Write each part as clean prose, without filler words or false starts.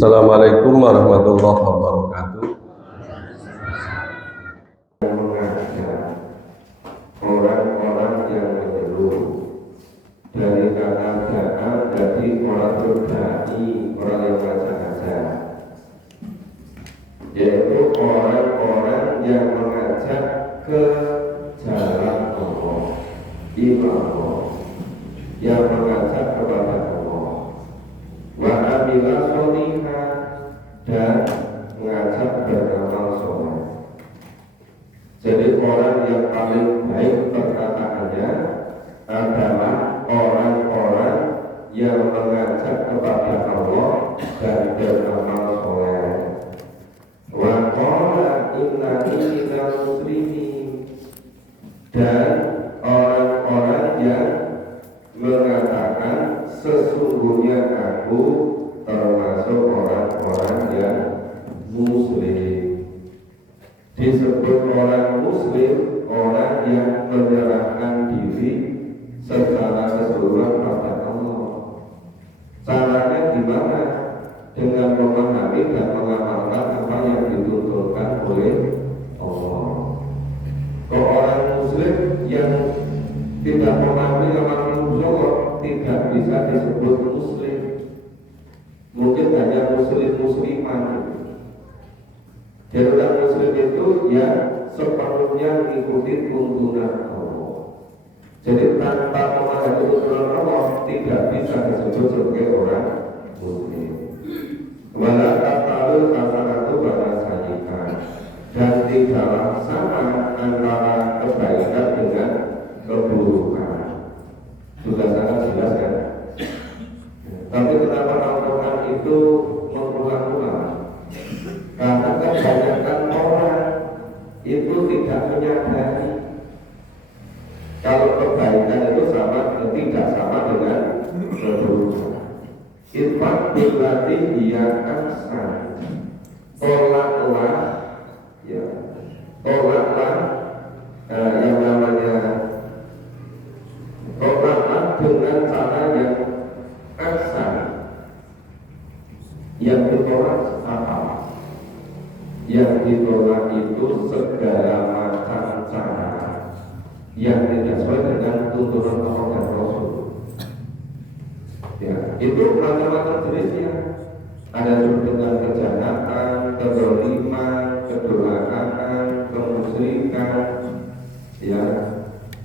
Assalamualaikum warahmatullahi wabarakatuh. Mengajak orang-orang yang menyeluruh dari keadaan jadi orang berdai, orang yang ngajak-ngajak, yaitu orang-orang yang mengajak ke jalan Allah, iman Allah, yang mengajak kepada Allah, wa amila sholihah, dan mengajak beramal soleh. Jadi orang yang paling baik perkataannya adalah orang-orang yang mengajak kepada Allah dan beramal soleh. Wa qala innani minal muslimin, dan orang-orang yang mengatakan sesungguhnya aku termasuk orang-orang yang muslim. Disebut orang muslim, orang yang menyerahkan diri secara keseluruhan pada Allah. Caranya gimana? Dengan memahami dan mengamalkan apa yang dituntunkan oleh Allah. Kalau orang muslim yang tidak memahami amal Allah tidak bisa disebut muslim. Mungkin hanya muslim-musliman. Jadi orang muslim itu ya sepenuhnya mengikuti tuntunan Allah. Jadi tanpa memahami tuntunan Allah tidak bisa disebut sebagai orang muslim. Wala tatalul hasanatu pada sayyidina, dan tidaklah sama antara kebaikan dengan keburukan. Sudah sangat jelas kan? Tapi kenapa Al-Quran itu mengulang-ulang? Karena kebanyakan orang itu tidak menyadari kalau kebaikan itu tidak sama dengan keburukan. Infak berarti dia aksan, tolaklah, ya, tolaklah yang namanya tolaklah dengan cara yang aksan. Yang ditolak apa? Yang ditolak itu segala macam cara yang tidak sesuai dengan tuntunan Allah dan Rasul. Ya, itu macam-macam jenisnya. Ada dengan kejahatan, kezaliman, kedurhakaan, kemusyrikan, ya,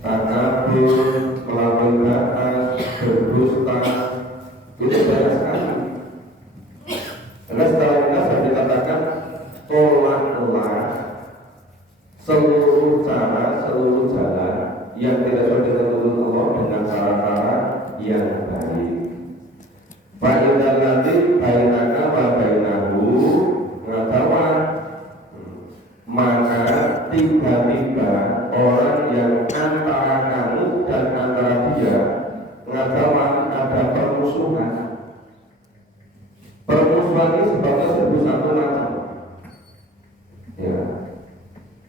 takabur, melampaui batas, berdusta, itu banyak sekali. Karena setelah kita sudah dikatakan tolaklah seluruh cara, seluruh jalan yang tidak sesuai dengan tuntunan Allah dengan cara-cara yang baik. Fa'idal ladzi bainaka wa bainahu ngadawan, maka tiba-tiba orang yang antara kamu dan antara dia ngadawan, ada permusuhan. Permusuhan ini sebabnya satu macam. Ya.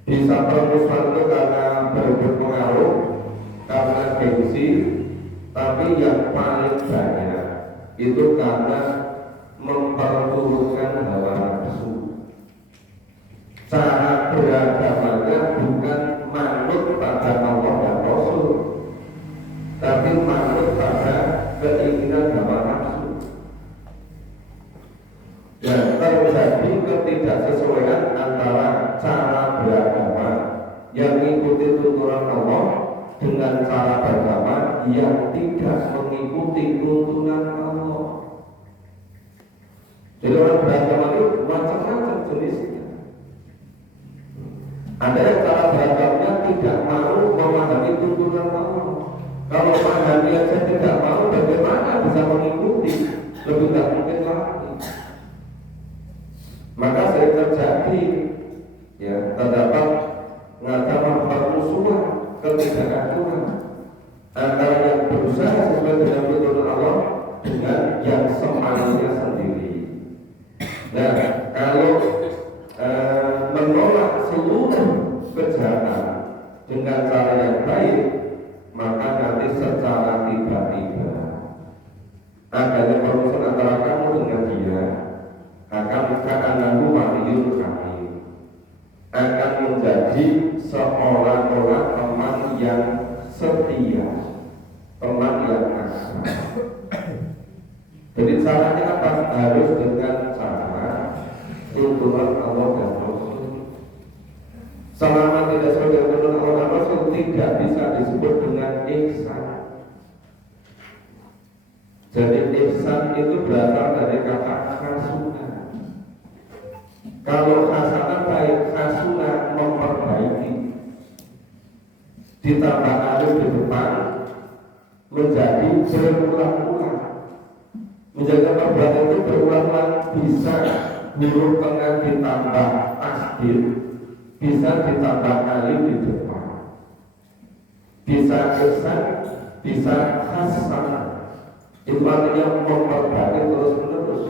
Bisa permusuhan itu karena berebut pengaruh, karena gengsi, tapi yang paling banyak itu karena memperturutkan hawa nafsu. Cara beragamanya bukan manut pada Allah dan Rasul, tapi manut pada keinginan hawa nafsu. Dan terjadi ketidaksesuaian antara cara beragama yang mengikuti tuntunan Allah dengan cara beragama yang tidak mengikuti tuntunan Allah. Jadi orang beragama itu macam-macam jenisnya. Ada yang cara beragamanya tidak mau memahami tuntunan Allah. Kalau memahami saja tidak mau, bagaimana bisa mengikuti? Lebih tidak mungkin lagi. Maka sering terjadi, ya, terdapat ngadawan permusuhan, ketidakadilan antara yang berusaha sesuai dengan tuntunan Allah dengan yang semaunya sendiri. Nah, kalau menolak seluruh kejahatan dengan cara yang baik, maka nanti secara tiba-tiba adanya permusuhan antara kamu dengan dia, akan lalu waliyul hamid, akan menjadi seorang teman yang setia, teman yang asal. Jadi caranya apa? Harus dengan cara tuntunan Allah dan Rasul. Selama tidak sesuai dengan tuntunan Allah dan Rasul, tidak bisa disebut dengan ihsan. Jadi ihsan itu berasal dari kata hasunah. Kalau hasanah baik, hasunah memperbaiki, ditambah alif di depan menjadi berulang-ulang. Menjaga perbuatan itu berulang-ulang, bisa huruf tengah ditambah tasdid, bisa ditambah alif di depan, bisa ihsan, bisa hasanah. Itu artinya memperbaiki terus-menerus.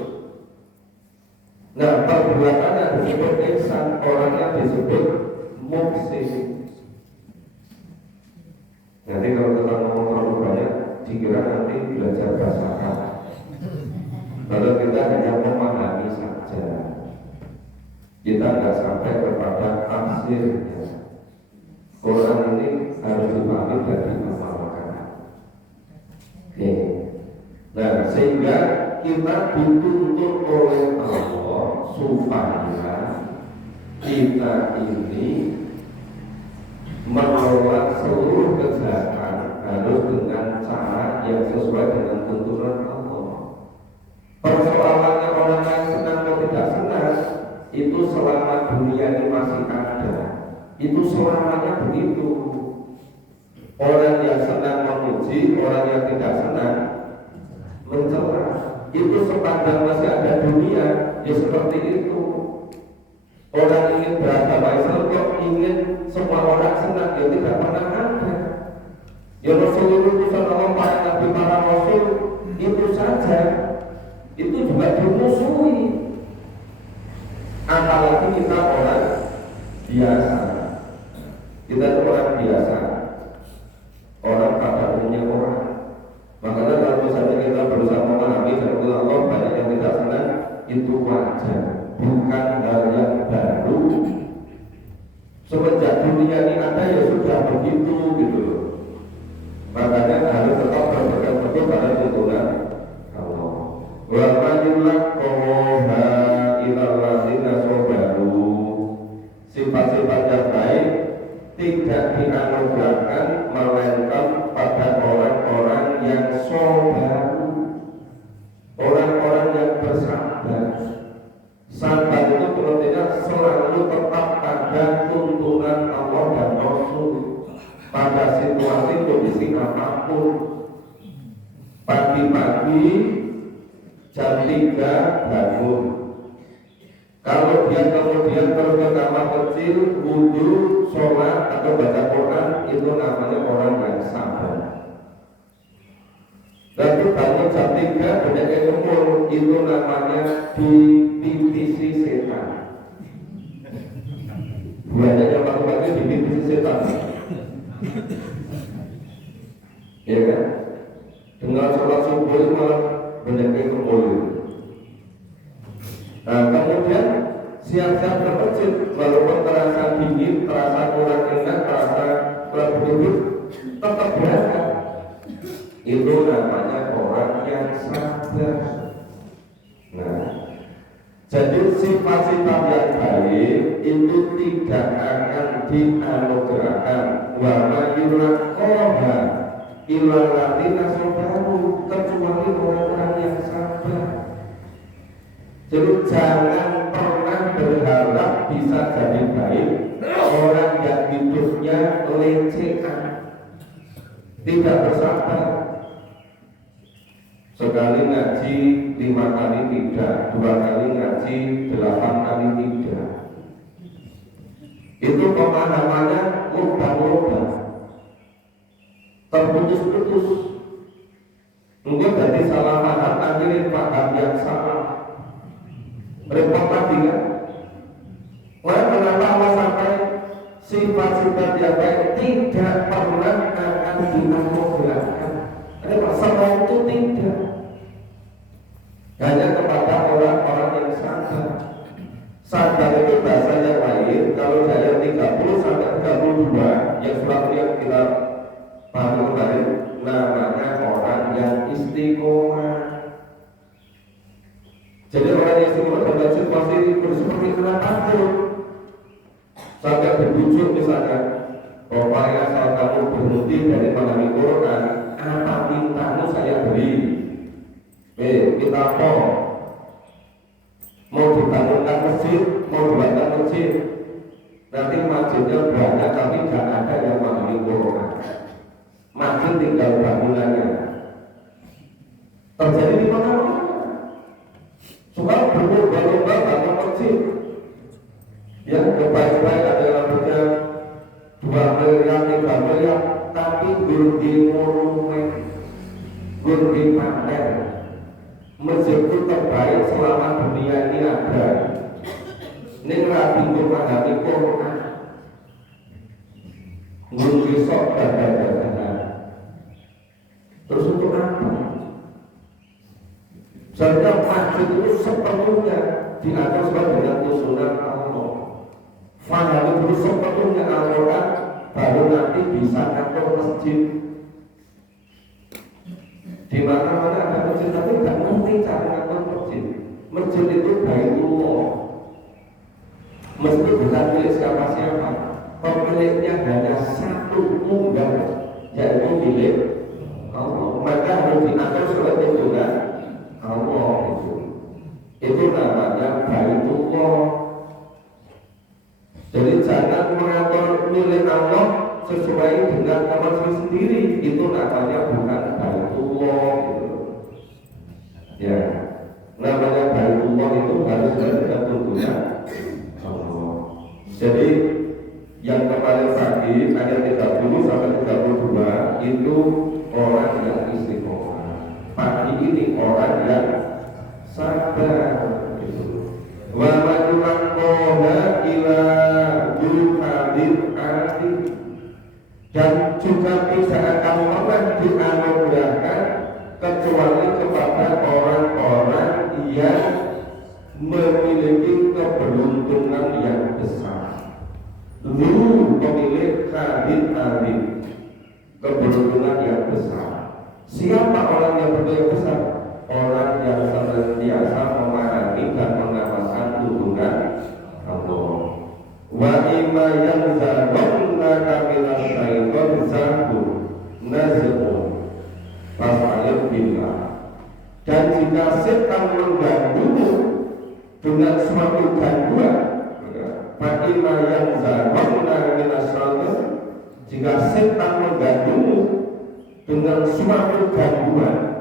Nah, perbuatannya disebut ihsan, orangnya disebut muhsin. Nanti kalau kita ngomong terlalu banyak, dikira nanti belajar bahasa Arab. Kalau kita hanya memahami saja, kita nggak sampai kepada tafsirnya. Quran ini harus dipahami dari makna. Oke. Nah, sehingga kita dituntut oleh Allah supaya kita ini menolak seluruh kejahatan harus dengan cara yang sesuai dengan tuntunan Allah. Persoalannya orang yang senang atau tidak senang itu selama dunia ini masih ada, itu selamanya begitu. Orang yang senang memuji, orang yang tidak senang mencela. Itu sepanjang masih ada dunia, ya seperti itu. Orang ingin beragama Islam, kok ingin semua orang senang, ya tidak pernah ada. Ya Rasulullah SAW, para nabi, para rasul, itu saja, itu juga dimusuhi. Apalagi kita orang biasa. Kita itu orang biasa, orang pada umumnya orang. Makanya kalau misalnya kita berusaha memahami dan Allah banyak yang tidak senang, itu wajar, bukan hal yang baru. Semenjak dunia ini ada ya sudah begitu gitu. Makanya harus tetap berpegang teguh pada tuntunan Allah. Wa majulaqoha ilal ladzina sabaru. Sifat-sifat yang baik tidak dianugerahkan melainkan pada orang-orang yang sabar, orang-orang yang bersabar. Sabar itu berarti selalu tetap ada tuntunan Allah dan Rasul pada situasi kondisi apapun. Pagi-pagi jam 3 bangun. Kalau dia kemudian terus ke kamar kecil, wudhu, sholat atau baca Quran, itu namanya orang yang sabar. Lalu bangun jam 3 banyak yang kumpul, itu namanya dititisi setan. Banyak yang pagi-pagi dititisi setan. Ya kan? Dengan sholat subuh itu malah banyak yang kumpul. Nah, kemudian siap-siap ke masjid, walaupun terasa dingin, terasa kurang enak, terasa lebih tetap berangkat. Itu namanya orang yang sabar. Nah, jadi sifat-sifat yang baik itu tidak akan dianugerahkan. Wa mayulaqoha illal ladzina sabaru, kecuali orang-orang yang sabar. Jadi jangan pernah berharap bisa jadi baik orang yang hidupnya lecehan, tidak bersabar. Sekali ngaji 5 kali tidak, 2 kali ngaji 8 kali tidak. Itu pemahamannya lubang-lubang, terputus-putus. Mungkin dari salah paham akhirnya paham yang salah. Repot lagi kan? Wah, kenapa Allah sampai sifat-sifat yang baik tidak pernah akan dianugerahkan? Semua itu tidak. Hanya kepada orang-orang yang sabar. itu bahasa yang lain. Kalau di ayat 30 sampai 32 yang surat yang kita pahami kemarin, namanya orang yang istiqomah. Jadi orang yang istiqomah dalam situasi seperti apapun, sampai berbujuk misalnya, pokoknya asal kamu berhenti dari memahami Quran, apa mintamu saya beri. Kita mau dibangunkan masjid, mau dibangunkan masjid, nanti masjidnya banyak tapi tidak ada yang memahami Quran. Masjid tinggal bangunannya. Terjadi di mana-mana. Cuma berlomba-lomba bangun masjid. Yang kebaik-baik ada yang punya 2 miliar, 3 miliar, tapi gurdi monumen, gurdi pamer. Masjid itu terbaik selama dunia ini ada. Ini rapi memahami Quran. Gurdi sok dada-dada. Terus untuk apa? Seharusnya masjid itu sepenuhnya diatur sebagai dengan usulan Allah. Fahami dulu sepenuhnya Al-Quran, baru nanti bisa atur masjid. Di mana-mana ada masjid, tapi tidak ngerti cara atur masjid. Masjid itu Baitullah. Masjid bukan milik siapa-siapa. Pemiliknya hanya satu tunggal, yaitu milik Allah. Maka harus diatur sebagai tuntunan Allah itu. Itu namanya Baitullah. Jadi jangan mengatur milik Allah sesuai dengan kamar sendiri. Itu namanya bukan Baitullah gitu. Ya, namanya Baitullah itu harus dengan tuntunan Allah. Jadi yang kemarin tadi ayat 30 sampai 32 itu orang yang istiqomah. Pagi ini orang yang sabar gitu. Wa majumankoha ila yuhadir ati, dan juga bisa akan pernah dianugerahkan kecuali kepada orang-orang yang memiliki keberuntungan yang besar. Lu pemilik hadir alim, keberuntungan yang besar. Siapa orang yang beruntung besar? Orang yang senantiasa memahami dan mengamalkan tuntunan Allah. Wa imma yanzaghunna kaminas syaitan zahu nazghun fas'al billah. Dan jika setan mengganggumu dengan suatu gangguan, fa imma yanzaghunna kaminas syaitan, jika setan mengganggumu dengan suatu gangguan.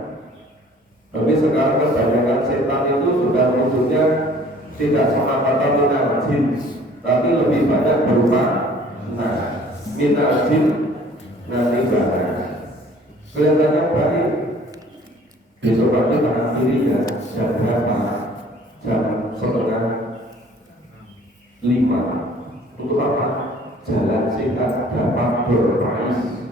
Tapi sekarang kebanyakan setan itu sudah wujudnya tidak semata-mata minal jin, tapi lebih banyak berupa minal jin nanti banyak. Kelihatannya baik. Besok pagi tangan kiri ya, jam berapa? Jam 4:30. Untuk apa? Jalan sehat dapat berpais.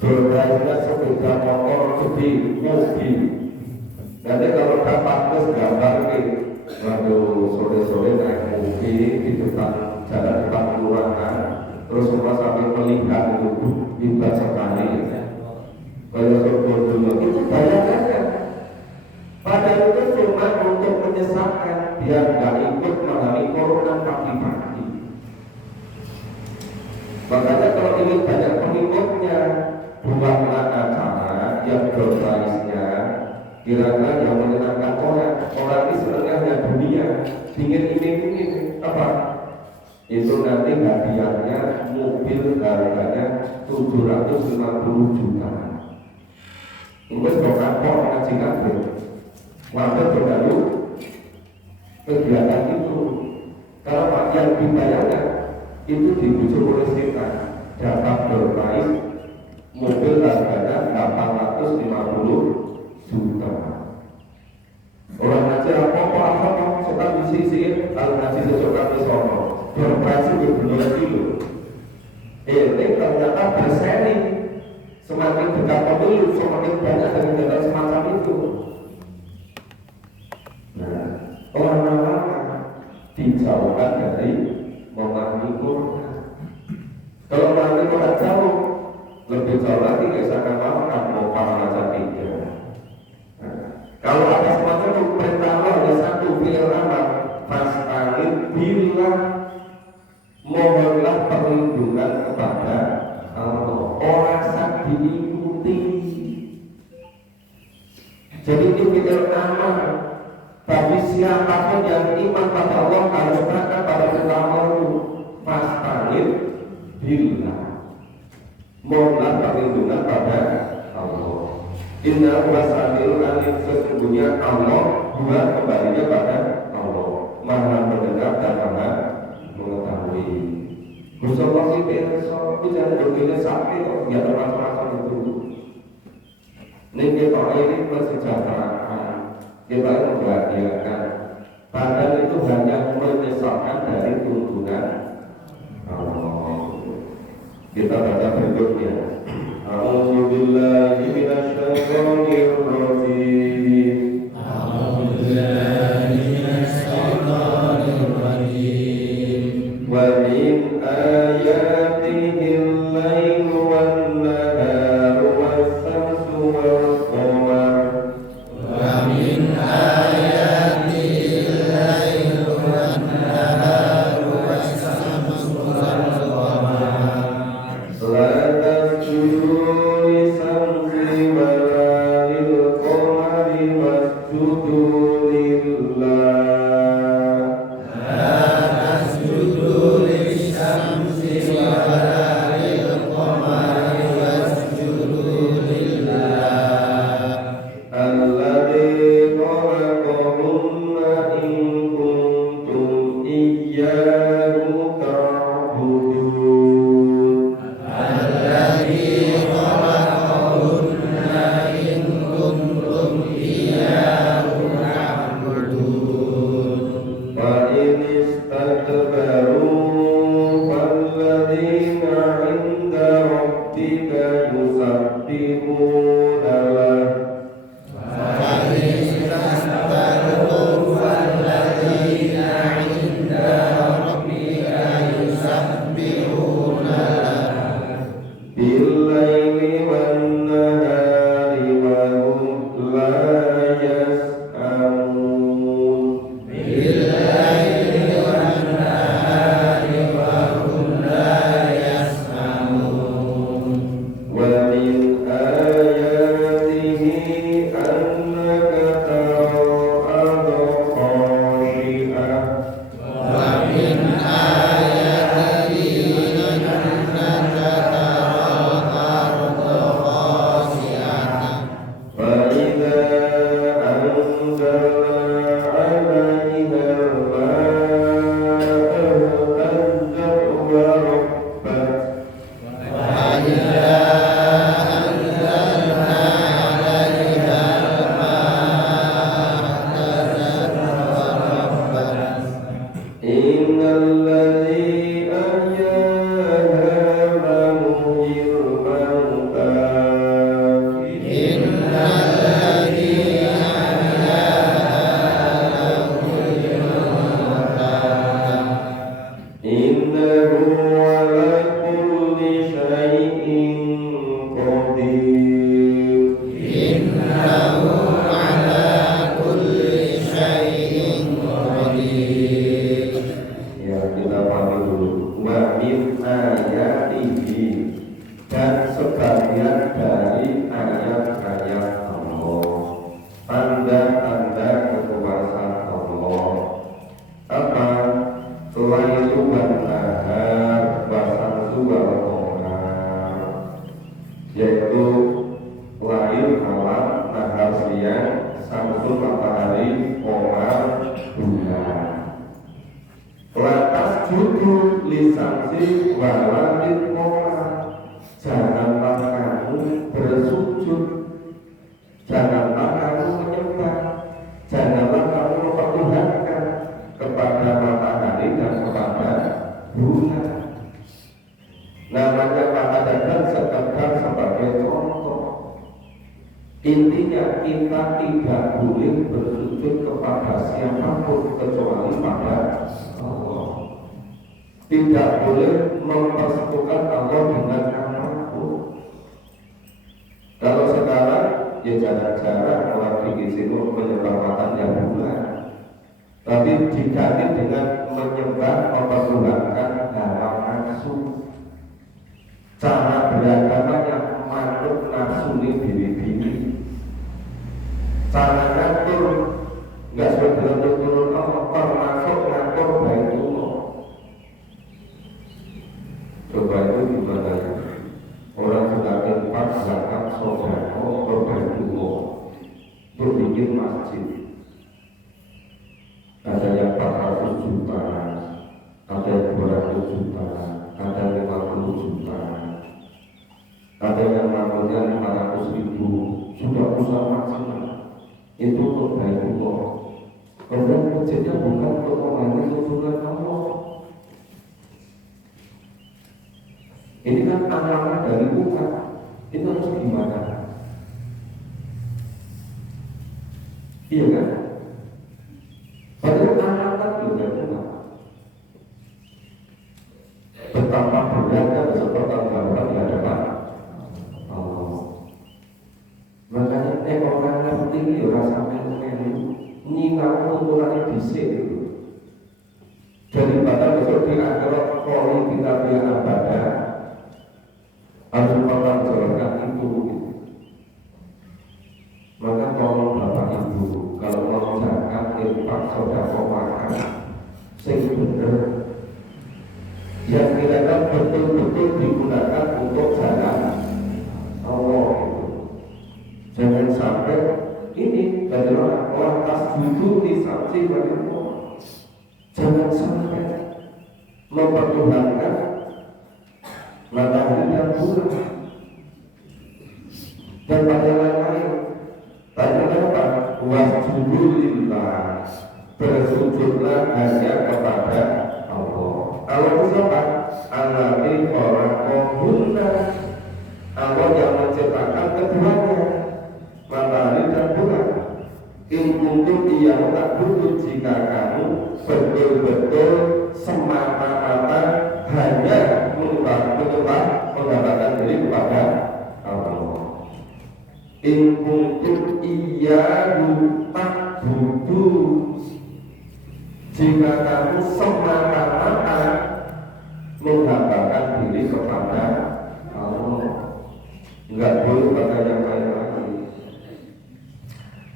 Berbaiknya sepeda motor, gede, mobil. Nanti kalau dapat terus gambar nih, waduh sore-sore naik mobil di depan jalan depan kelurahan, terus semua sambil melihat itu indah sekali. Kalau sebetulnya itu bayangannya, padahal itu cuma untuk menyesatkan biar nggak ikut memahami Quran pagi-pagi. Makanya kalau ingin banyak pengikutnya, buatlah acara yang berbarisnya kira-kira yang menyenangkan orang ini senangnya hanya dunia, ingin apa? Itu nanti hadiahnya mobil harganya 750 juta. Terus berkapok ngaji kabel, maka berlalu kegiatan itu. Kalau yang dibayarnya itu dibujuk oleh setan, dapat berbaris mobil harganya 850 juta. Orang ngaji apa setan disisihin, kalau ngaji sesuk kami sono beroperasi di benar kilo. Ini ternyata berseri. Semakin dekat pemilu, semakin banyak dengan semacam itu. Nah, orang lama dijauhkan dari memahami Quran. Kalau memahami Quran jauh, lebih jauh lagi nggak usah ngamalkan, mau kapan aja tidak. Kalau ada sesuatu itu perintah Allah ada satu fi'il amar, fasta'in billah, mohonlah perlindungan kepada Allah. Orang sak diikuti. Jadi itu fi'il amar. Bagi siapapun yang iman pada Allah harus berangkat pada perintah Allah itu fasta'in billah, mohonlah perlindungan pada Allah. Inna wasami'ul alim, sesungguhnya Allah buat kembalinya pada Allah, maha mendengar dan maha mengetahui. Musuh sih besok itu jangan berkira sakit kok biar orang-orang itu. Ini kita ini kesejahteraan, kita membahagiakan. Padahal itu hanya menyesatkan dari tuntunan Allah. Kita baca berikutnya. A'udzubillahi minasyaitonir rajim. A'udzubillahi minasyaitonir rajim. Wa min ayatihi al-lailu wan-naharu was-samsu wal-qamar. Wa min ayatihi al-lailu wan-naharu was-samsu wal-qamar. Yaitu lahir malam, nahar siang, samsul matahari, qamar bulan. Lantas judul lisansi walamin qamar. Janganlah kamu bersujud, janganlah kamu menyembah, janganlah kamu mempertuhankan kepada matahari dan kepada bulan. Namanya matahari sekedar sebagai contoh. Intinya kita tidak boleh bersujud kepada siapapun kecuali pada Allah. Tidak boleh mempersekutukan Allah dengan apapun. Kalau sekarang ya jarang-jarang orang di sini menyembah yang bulan, tapi diganti dengan menyembah mempertuhankan hawa nafsu. Cara beragama yang manut nafsu ini diri-diri. Cara ngatur nggak sudah turun Allah, termasuk ngatur Baitullah. Coba itu gimana ya? Orang sudah infak, zakat, sedekah, berbaitullah, berbikin masjid. Ada yang 400 juta, ada yang 200 juta, ada yang 50 juta, ada yang namanya 500.000, sudah usaha maksimal. Itu berbaitullah. Kemudian masjidnya bukan untuk melayani tujuan Allah. Ini kan amanah dari Tuhan. Itu harus gimana? Iya kan? Padahal amanah juga Tuhan. Betapa beratnya bertanggung di hadapan Allah. Makanya orang ngerti ini orang sampai nyingau tuntutannya disik itu. Daripada besok di akhirat koli kita biar abada, harus memperjuangkan itu. Maka tolong Bapak Ibu, kalau mau zakat, infak, sedekah, makan, sing bener, yang kira-kira betul-betul digunakan untuk jalan Allah itu. Jangan sampai ini dari orang tas jujur di saksi bagi Allah. Jangan sampai mempertuhankan matahari dan bulan dan pada lain-lain. Tanya apa? Wasjudulillah, bersujudlah hanya kepada Allah. Allah siapa? Alladzi khalaqahunna, Allah yang menciptakan keduanya, matahari dan bulan. In kuntum iyyahu ta'budun, jika kamu betul-betul semata-mata hanya mengabaikan diri kepada Allah. In kuntum iyyahu ta'budun, jika kamu semata-mata mengabaikan diri kepada Allah, enggak boleh pada yang lain lagi.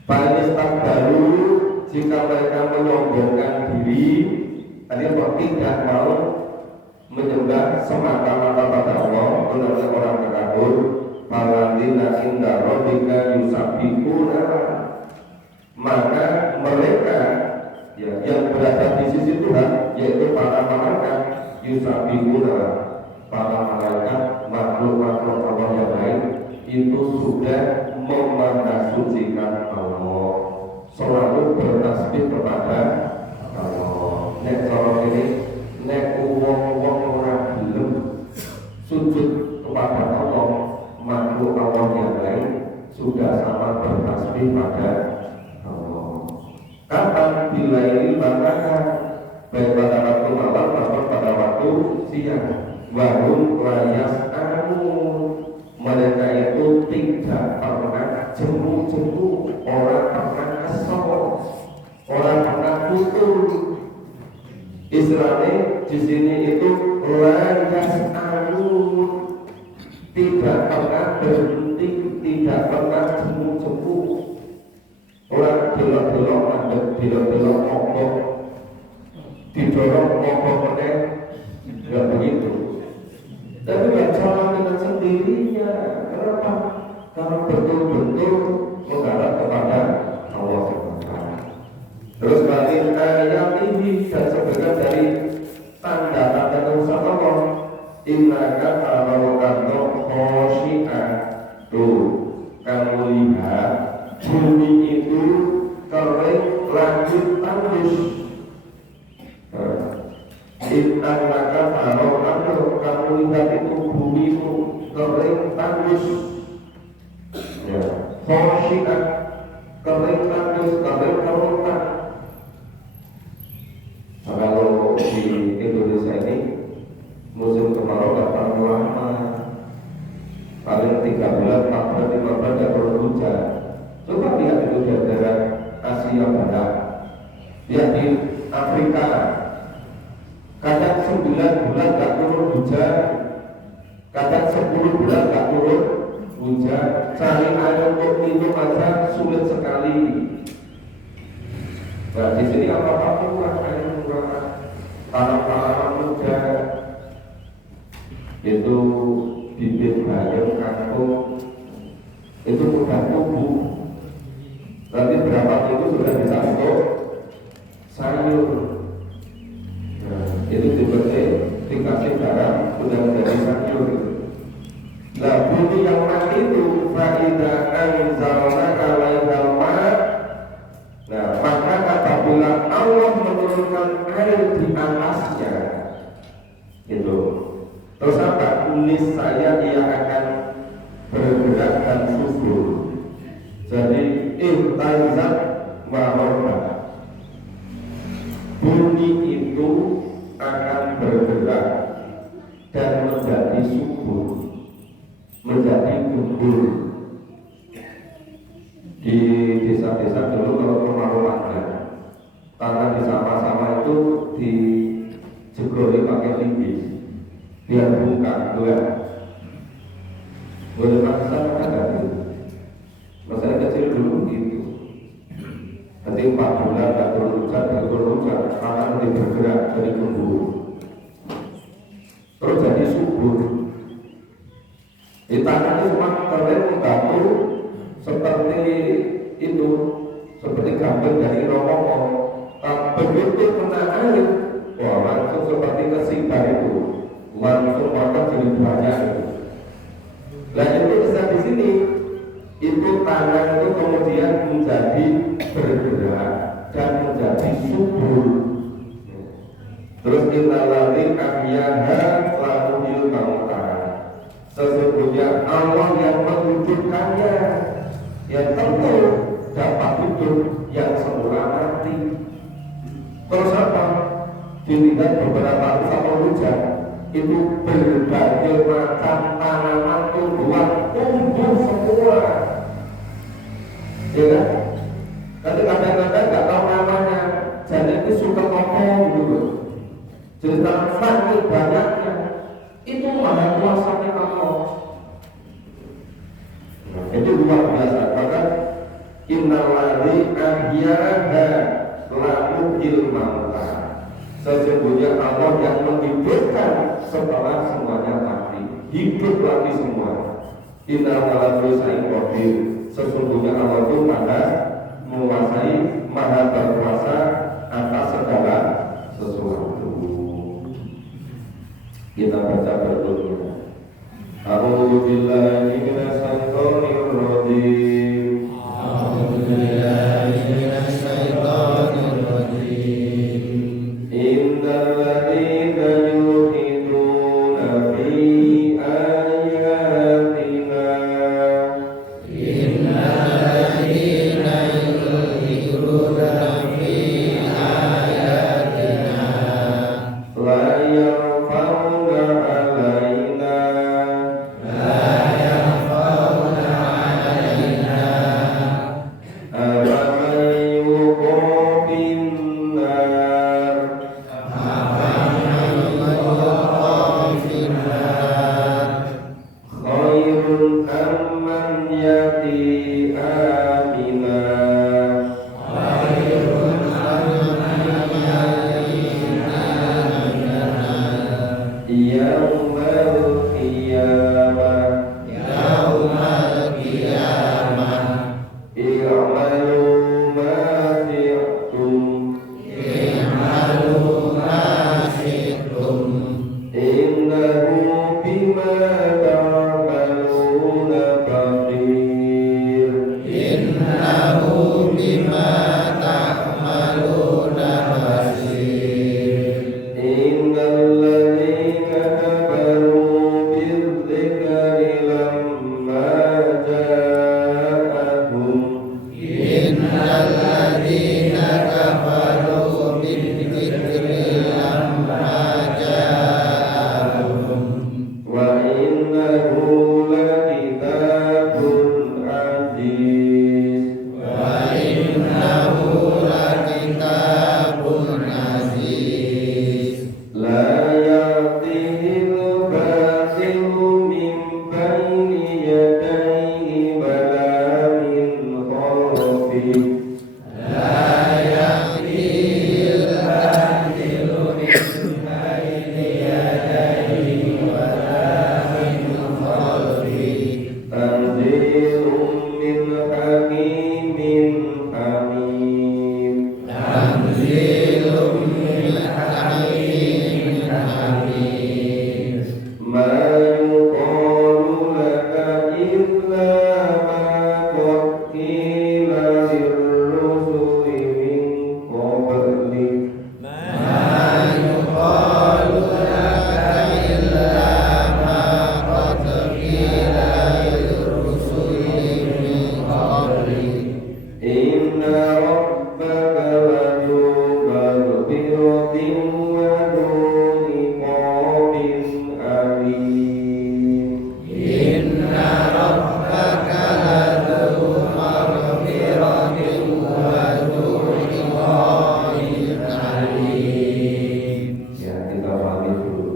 Panistak baru, jika mereka menyombongkan diri, tadi apa? Tidak mau menyembah semata-mata pada Allah, benar-benar orang takabur. Faladina inda rabbika yusabbihuna, maka mereka ya, yang berada di sisi Tuhan, yaitu para malaikat, yusabbihuna, para malaikat, makhluk-makhluk Allah yang lain, itu sudah memahasucikan Allah, selalu bertasbih kepada Allah. Nek cara ini, nek wong-wong ora gelem sujud kepada Allah, makhluk Allah yang lain sudah sama bertasbih pada Allah. Kapan? Bila ini maka baik pada waktu malam maupun pada waktu siang. Wahum layas mereka itu tidak pernah jemu-jemu, orang pernah kesel, orang pernah putus. Istilahnya di sini itu layas tidak pernah berhenti, tidak pernah jemu-jemu. Orang belok-belok mandek, belok-belok ngomong, didorong ngomong meneh, tidak begitu. Tapi nggak jalan dengan sendirinya. Kenapa? Karena betul-betul mengarah kepada Allah SWT. Terus bagi ayat ini dan sebagian dari tanda-tanda usaha Allah, innaka kalau kantong khosyi'ah. Tuh, kamu lihat bumi itu kering, lanjut tandus. Innaka kalau kamu lihat itu bumi itu kering, tandus. Ya, khosiat, kering tandus, kering kerutan. Nah, kalau di Indonesia ini musim kemarau nggak terlalu lama, paling 3 bulan, 4 bulan, 5 bulan nggak perlu hujan. Coba lihat itu di daerah Asia Barat, lihat di Afrika, kadang 9 bulan nggak turun hujan, kadang 10 bulan nggak turun hujan, cari air untuk minum aja sulit sekali. Nah, di sini apa-apa kurang air, kurang tanam-tanaman muda, itu bibit bayam, kangkung, itu mudah tumbuh. Nanti berapa minggu sudah bisa untuk sayur. Nah, itu dipetik, dikasih garam, sudah menjadi sayur. Nah, bumi yang mati itu faida anzalna alaihal ma. Nah, maka apabila Allah menurunkan air di atasnya, itu terus apa? Niscaya dia akan bergerak dan subur. Jadi intazat warna, bumi itu akan bergerak dan menjadi subur, menjadi gembur. Di desa-desa dulu kalau rumah-rumahnya tanah di sama-sama itu dijegoli pakai linggis biar buka dua. Boleh paksa kan gitu. Masalah kecil dulu gitu. Nanti 4 bulan nggak turun hujan, tanah nanti bergerak jadi gembur, terus jadi subur. Di tanah itu semua keren batu seperti itu, seperti gambar dari rokok. Begitu kena air, wah langsung seperti kesibar itu, langsung makan jadi banyak. Nah itu bisa di sini, itu tanah itu kemudian menjadi bergerak dan menjadi subur. Terus innalladzi ahyaha lahul mauta. Sesungguhnya Allah yang menghidupkannya, yang tentu dapat hidup, yang semula mati. Terus apa? Dilihat beberapa saat hujan, itu berbagai macam tanaman tumbuhan tumbuh semua. Ya kan? Nanti kadang-kadang nggak tahu namanya, jadi itu suka ngomong gitu. Jadi saking banyaknya, itu maha kuasanya Allah. Nah, itu luar biasa. Maka innalladzi ahyaha lahul mauta. Sesungguhnya Allah yang menghidupkan setelah semuanya mati, hidup lagi semua. Innahu ala kulli syai'in qadir. Sesungguhnya Allah itu maha menguasai, maha berkuasa atas segala sesuatu. Kita baca berdoa. A'udzu billahi minasy syaithanir rajim. A'udzu billahi minasy syaithanir rajim. Innal ladzina yuhiduna fi ayatina, innal ladzina yuhiduna fi ayatina la yanfa'una alaina, la yanfa'una alaina afaman yuqofin nar, afaman yuqofin nar khairun amman yati amina, khairun amman yati amina yaumal qiyamah, yaumal qiyamah i'malu ma syi'tum, i'malu ma syi'tum innahu bima ta'maluna basir, innahu bima ta'maluna basir. Innal ladzina kafaru bidzikri lamma ja'ahum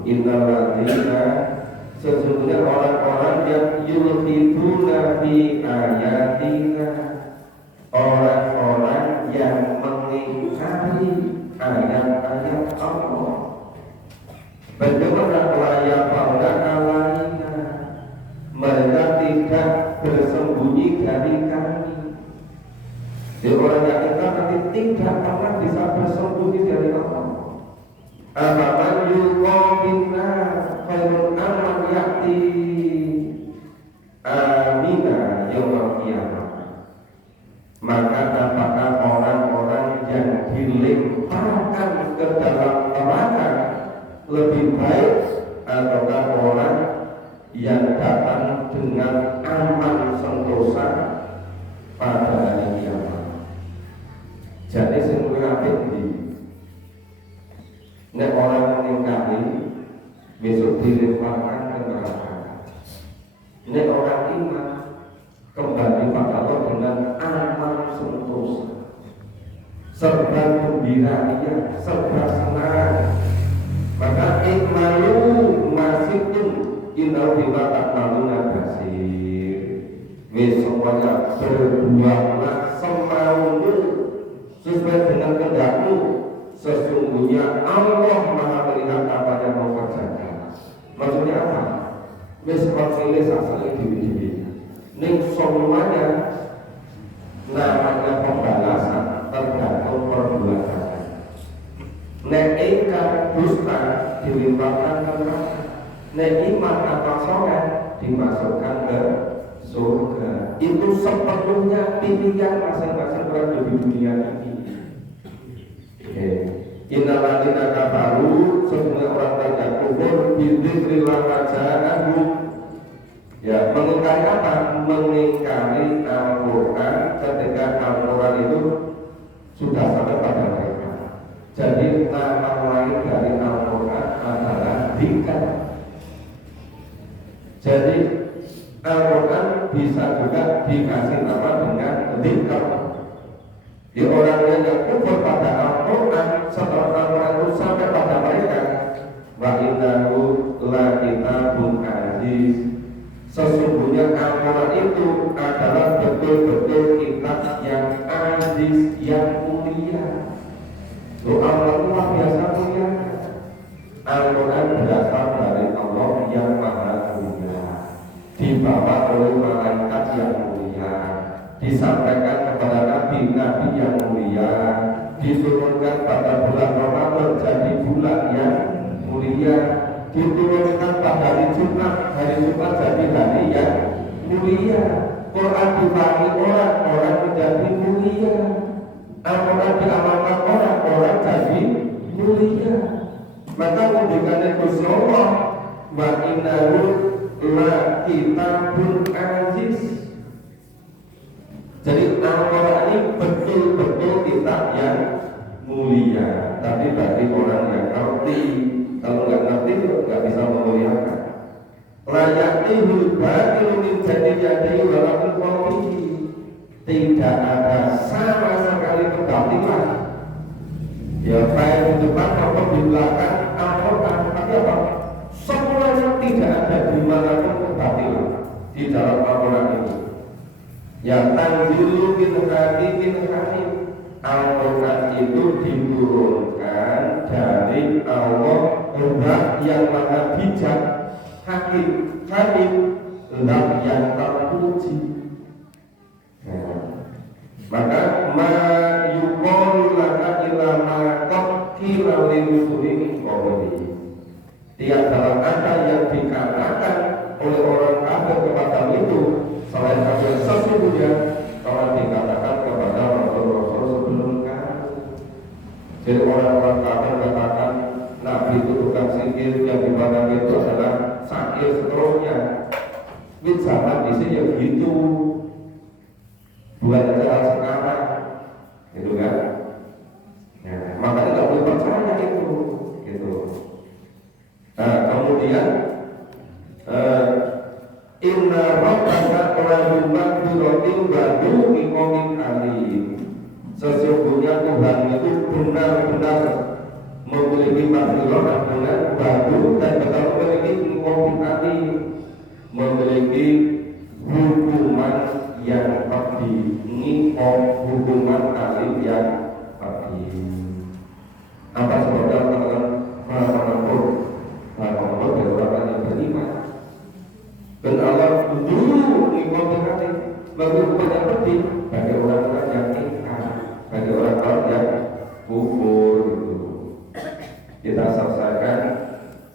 innalladzina sesungguhnya orang-orang yang yulhiduna fi ayatina, orang-orang yang mengingkari ayat-ayat Allah. Bagaimana layak pada alaina, mereka tidak bersembunyi dari kami. Jadi orang yang ingkar nanti tidak pernah bisa bersembunyi dari Allah. Aman yuqabina khairun aman yakti amina yaumil qiyamah. Maka apakah orang-orang yang dilemparkan ke dalam neraka lebih baik ataukah orang yang datang dengan aman sentosa pada hari kiamat? Jadi sing apik iki nek orang mengingkari besok dilemparkan ke neraka. Nek orang iman kembali pada Allah dengan aman sentosa, serba gembira, iya, serba senang. Maka ikmalu masitun inau bima ta'maluna basir. Wis semuanya berbuatlah semaumu sesuai dengan kehendakmu. Sesungguhnya Allah Maha melihat apa yang mau kerjakan. Maksudnya apa? Wis pilih asale dhewe-dhewe. Ning semuanya namanya pembalasan tergantung perbuatan. Nek ingkar dusta dilimpahkan ke neraka. Nek iman atau soleh dimasukkan ke surga. Itu sepenuhnya pilihan masing-masing orang di dunia ini. Innalladzina kafaru, sesungguhnya orang yang kufur bidzikrillah waja'ahum, ya mengingkari apa? Mengingkari Al-Quran ketika Al-Quran itu sudah sampai pada mereka. Jadi nama lain dari Al-Quran adalah dzikr. Jadi Al-Quran bisa juga dikasih nama dengan dzikr. Di orang yang kufur pada Al-Quran setelah Al-Quran itu sampai pada mereka, wa innahu la kitabun aziz. Sesungguhnya Al-Quran itu adalah betul-betul kitab yang aziz, yang mulia. Doa luar biasa mulia. Al-Quran berasal dari Allah yang maha mulia, dibawa oleh malaikat yang mulia, disampaikan kepada nabi-nabi yang mulia, diturunkan pada bulan Ramadan jadi bulan yang mulia, diturunkan pada hari Jumat jadi hari yang mulia. Quran dipahami orang menjadi mulia. Al-Quran diamalkan orang jadi mulia. Maka menjadikan Gusti Allah wa innahu la kitabun aziz. Jadi Al-Quran ini betul-betul kitab yang mulia. Tapi bagi orang yang ngerti, kalau nggak ngerti nggak bisa memuliakan. Layaknihul batil min jadi walaupun qawmihi. Tidak ada sama sekali kebatilan, ya baik di depan maupun di belakang Al-Quran. Tapi apa? Semuanya tidak ada dimanapun kebatilan di dalam Al-Quran ini. Ya tanzilu min hakim. Al-Quran itu diturunkan dari Allah, Allah yang maha bijak, hakim Allah yang terpuji. Maka ma yuqalu laka illa ma qad qila lirusulihi min qablihi. Tidak ada yang dikatakan oleh orang kafir kepada itu selain kafir sesungguhnya telah dikatakan kepada Rasul-Rasul sebelum kamu. Jadi orang-orang kafir katakan Nabi itu tukang sihir, yang dimana itu adalah sakir seterusnya. Wid zaman di sini ya begitu. Bukan aja sekarang, gitu kan? Ya, makanya nggak boleh percaya itu, gitu. Nah, kemudian inna rabbaka la yumaghfirutin ba'du iqamin alim. Sesungguhnya Tuhan itu benar-benar memiliki maghfirah dengan ba'du dan memiliki hukuman yang pedih, hukuman kali yang pedih. Apa sebabnya teman-teman? Mengampun dari orang yang beriman. Dan Allah dulu mengampuni bagi hukuman yang pedih bagi orang-orang yang ingkar, bagi orang-orang yang kufur. Kita selesaikan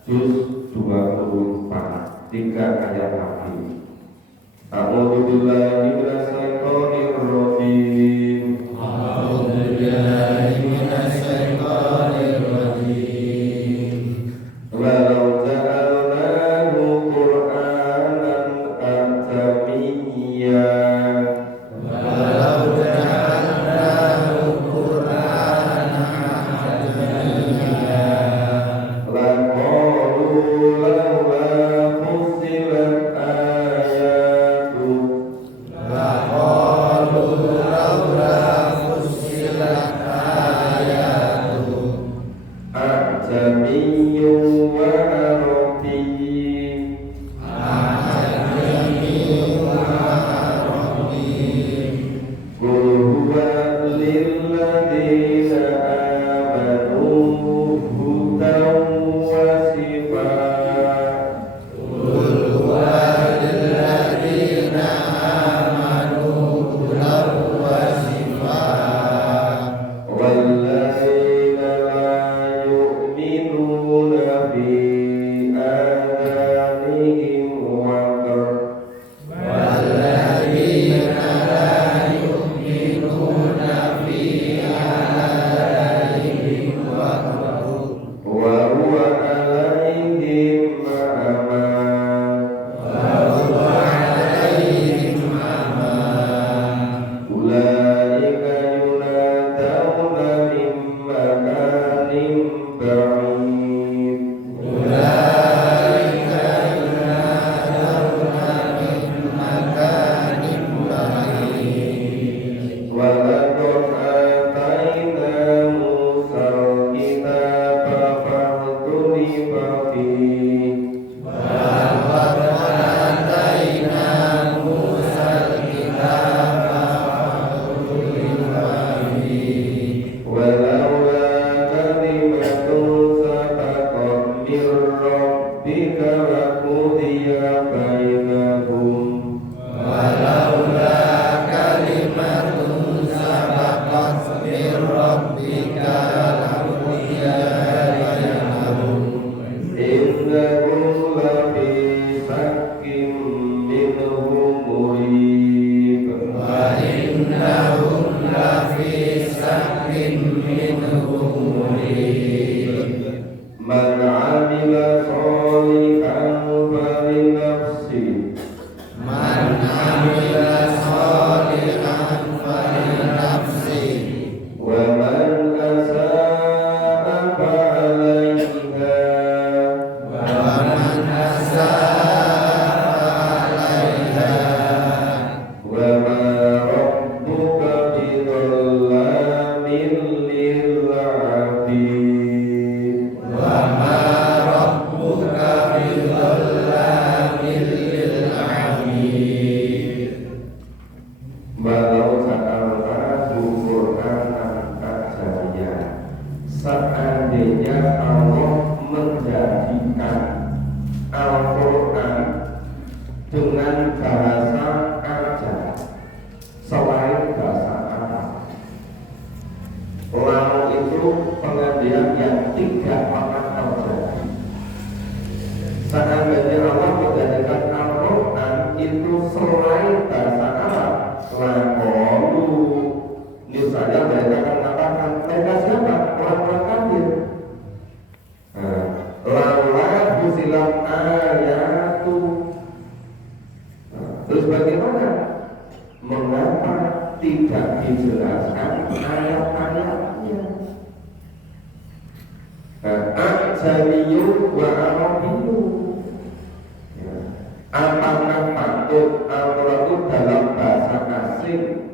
juz 24 3 ayat lagi. A'udzu billahi minasyaitonir rajim. A'udzu billahi minasyaitonir rajim. Walau ja'alnahu Qur'anan ajamiyya. Walau ja'alnahu Qur'anan ajamiyya. Laqalu laula fussilat ayatuh. Laqalu laula fussilat ayatuh. Ajamiyyun wa arabiyyun. Ajamiyun wa arabiyyun. Qul huwa lilladzina amanu hudan wa shifaa. Qul huwa lilladzina amanu hudan wa shifaa. Walladzina la yu'minuna fi adanihim waqar. Walladzina la yu'minuna fi adanihim waqar. Wa huwa alaihim aman. Wa huwa alaihim aman. Ulaika yunadawna min makanin ba'id. Ulaika yunadawna min makanin ba'id. Wa laqad atayna Musal kitaba fakhtulifa fihi. Walaqad atayna Musal kitaba fakhtulifa fihi. Walaula kalimatun sabaqat min rabbika wa qudiya bainahum. Walaula kalimatun sabaqat min rabbika laqudiya bainahum. Innahum lafi shakkin minhu murib. Wa innahum lafi shakkin minhu murib. Man 'amila shalihan falinafsi. Man amila sholihan falinafsi. Wa man asa'a fa'alaiha. Wa man asaa alaiha. Wa ma rabbuka bidhallamin lil 'abid. Wa ma rabbuka bidhallamin lil 'abid. Walau sa'alna Qur'anan ajamiyya. Seandainya Allah menjadikan Al-Quran dengan bahasa ajam selain bahasa Arab. Lau itu pengertian yang tidak pernah terjadi. Seandainya Allah menjadikan Al-Quran itu selain bahasa Arab, lalu misalnya mereka akan mengatakan mereka siapa? Orang-orang kafir. Laula fusilat ayatu. Terus bagaimana? Mengapa tidak dijelaskan ayat-ayatnya? Ajamiyun wa arabiyyun. Apakah patut Al-Quran itu dalam bahasa asing,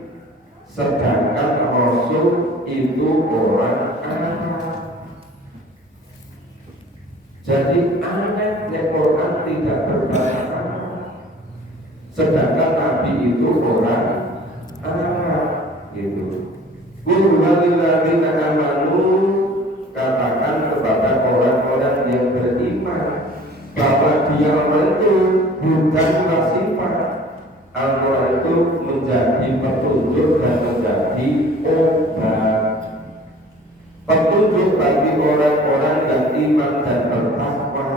sedangkan Rasul itu orang Arab? Jadi anehnya Quran tidak berbahasa Arab. sedangkan Nabi itu orang Arab gitu. Qulilladzina amanu, katakan kepada orang-orang yang beriman bahwa dia itu bukan sifat. Al-Quran itu menjadi petunjuk dan menjadi obat, petunjuk bagi orang-orang yang iman dan bertakwa,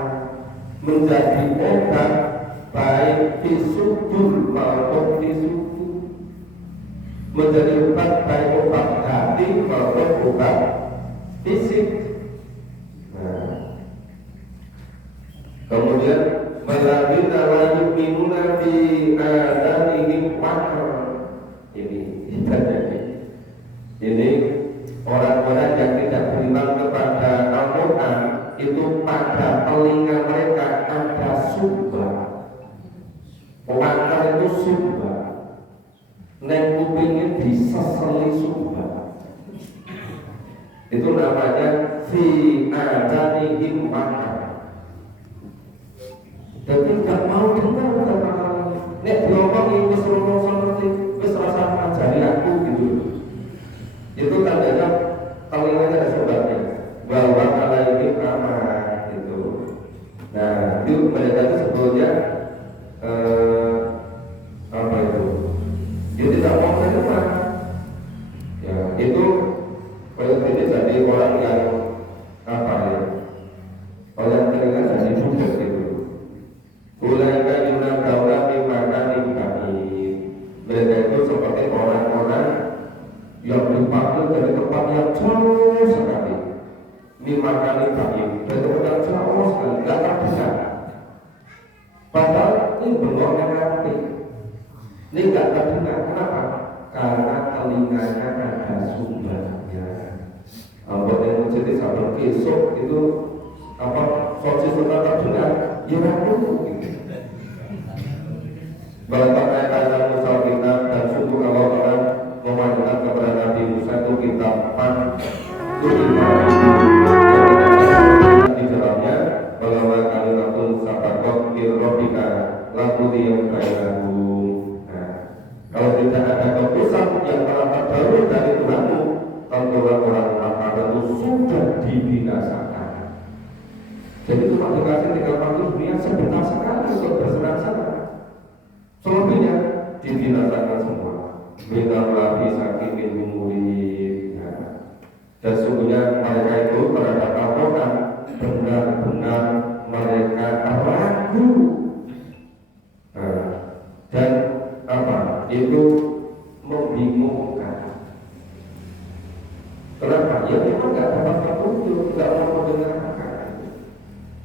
menjadi obat baik di sudur maupun di sudur, menjadi obat baik obat hati maupun obat fisik. Nah, kemudian melalui layu minuna di adanihim wakar, ini orang-orang yang tidak beriman kepada Al-Quran itu pada telinga mereka ada subah. Wakar itu subah, neng kupingnya diseseli subah, itu namanya fi adanihim wakar. Jadi gak mau dengar kata-kata nek diomong wis ora ngerti, wis rasa ngajari aku gitu. Itu tandanya telinganya ada sebabnya bahwa kala ini aman gitu. Nah, itu mereka itu sebetulnya apa itu? Dia tidak mau dengar. Ya, itu kalau ini jadi orang yang apa ya? Orang telinga jadi budak gitu. Ulaika yunadawna min makanin ba'id. Mereka itu seperti orang-orang yang dipanggil dari tempat yang jauh sekali. Min makanin ba'id, dari tempat yang jauh sekali, tidak terdengar. Padahal ini belum ngerti. Ini tidak terdengar. Kenapa? Karena telinganya ada sumbernya. Buat yang menjadi sabun kesok itu apa? Sosis tetap terdengar. Ya aku bahkan ayat Musa kitab dan sungguh Allah akan memanggilkan kepada Nabi Musa itu kitab di dalamnya bahwa kalimatun sabakot birrobika laku yang bainahu. Nah, kalau tidak ada keputusan yang telah terdahulu dari Tuhanmu, tentu orang maka itu sudah dibinasakan. Jadi cuma dikasih 30 dunia sebentar sekali untuk bersenang-senang. Selebihnya dibinasakan semua. Minal lahi sakimin murid. Dan sungguhnya mereka itu terhadap Al-Quran benar-benar mereka ragu. Dan apa? Itu membingungkan. Kenapa? Ya memang tidak dapat petunjuk, tidak mau mendengarkan.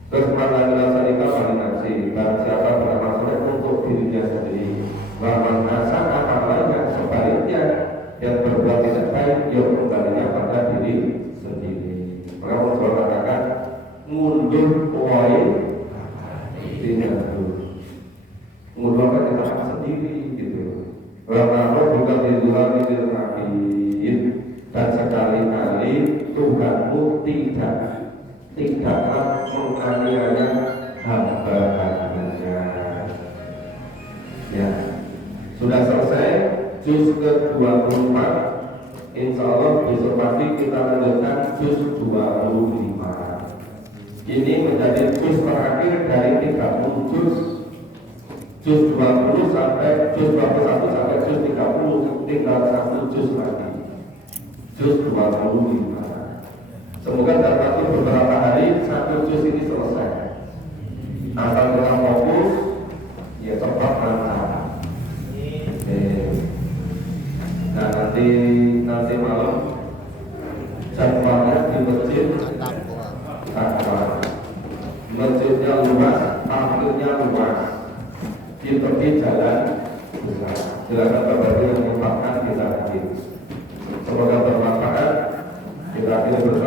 Kesempatan dilaksanakan paling nafsi. Dan siapa beramal soleh untuk dirinya sendiri. Laman asa apa lainnya sebaliknya yang berbuat tidak baik, yang kembalinya pada diri sendiri. Maka Allah katakan mundur poin tidak dulu. Mundurkan kita sendiri gitu. Lalu bukan diluar itu nabiin, dan sekali-kali Tuhanmu tidaklah menganiaya hamba-hambanya. Ya, sudah selesai juz ke-24. Insya Allah besok pagi kita lanjutkan juz 25. Ini menjadi juz terakhir dari 30 juz. Juz 20 sampai juz 21 sampai juz 30, tinggal satu juz lagi. Juz 25. Semoga dalam waktu beberapa hari satu juz ini selesai. Asal kita fokus, ya cepat lancar. Nah nanti malam jadwalnya di masjid Takwa. Masjidnya luas, parkirnya luas, di tepi jalan besar. Silakan Bapak Ibu yang menyempatkan kita hadir. Semoga bermanfaat. Kita akhiri bersama.